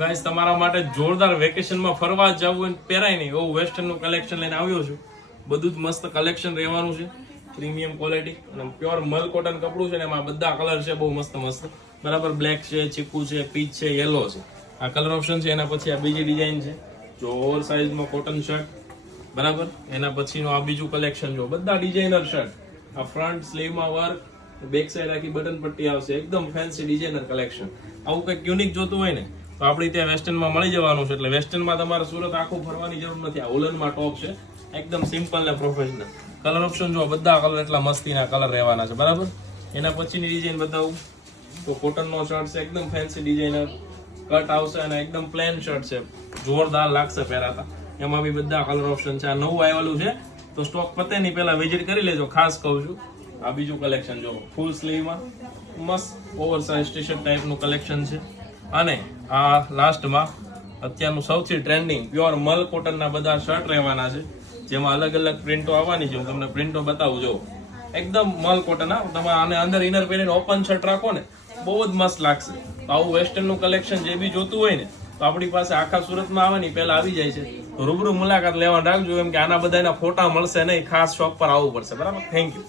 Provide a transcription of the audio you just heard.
Guys તમારા માટે જોરદાર વેકેશનમાં ફરવા જવું હોય પહેરાય નહીં એવું વેસ્ટર્ન નું કલેક્શન લઈને આવ્યો છું. બધું જ મસ્ત કલેક્શન રહેવાનું છે, પ્રીમિયમ ક્વોલિટી અને પ્યોર મલ કોટન કપડું છે ને એમાં બધા કલર છે બહુ મસ્ત મસ્ત. બરાબર, બ્લેક છે, ચીકુ છે, પીચ છે, યેલો છે. આ કલર ઓપ્શન છે. એના પછી આ બીજી ડિઝાઇન છે જો ઓવર સાઇઝમાં કોટન શર્ટ. બરાબર, એના પછીનો આ બીજું કલેક્શન જો બધા ડિઝાઇનર શર્ટ. આ ફ્રન્ટ સ્લીવમાં વર્ક, બેક સાઈડ આખી બટન પટ્ટી આવશે, એકદમ ફેન્સી ડિઝાઇનર કલેક્શન. આવું કંઈક યુનિક જોતું હોય ને તો આપણે ત્યાં વેસ્ટર્નમાં મળી જવાનું છે. એટલે વેસ્ટર્નમાં તમારે સુરત આખું ફરવાની જરૂર નથી. આ ઉલનમાં ટોપ છે, એકદમ સિમ્પલ ને પ્રોફેશનલ. કલર ઓપ્શન જો બધા કલર એટલા મસ્તીના કલર રહેવાના છે. બરાબર, એના પછીની ડિઝાઇન બતાવું તો કોટનનો શર્ટ છે, એકદમ ફેન્સી ડિઝાઇનર કટ આવશે અને એકદમ પ્લેન શર્ટ છે, જોરદાર લાગશે પહેરાતા. એમાં બી બધા કલર ઓપ્શન છે. આ નવું આવેલું છે તો સ્ટોક પતે નહીં પહેલા વિઝિટ કરી લેજો, ખાસ કહું છું. આ બીજું કલેક્શન જો ફૂલ સ્લીવમાં મસ્ત ઓવર સાઇઝ ટી શર્ટ ટાઈપનું કલેક્શન છે. અને આ લાસ્ટમાં અત્યારનું સૌથી ટ્રેન્ડિંગ પ્યોર મલ કોટનના બધા શર્ટ રહેવાના છે, જેમાં અલગ અલગ પ્રિન્ટો આવવાની છે. હું તમને પ્રિન્ટો બતાવું જો એકદમ મલ કોટન. તમે આને અંદર ઇનર પહેરીને ઓપન શર્ટ રાખો ને બહુ જ મસ્ત લાગશે. આવું વેસ્ટર્નનું કલેક્શન જે બી જોતું હોય ને તો આપણી પાસે આખા સુરતમાં આવવાની પહેલા આવી જાય છે. તો રૂબરૂ મુલાકાત લેવા રાખજો, એમ કે આના બધાના ફોટા મળશે નહીં, ખાસ શોપ પર આવવું પડશે. બરાબર, થેન્ક યુ.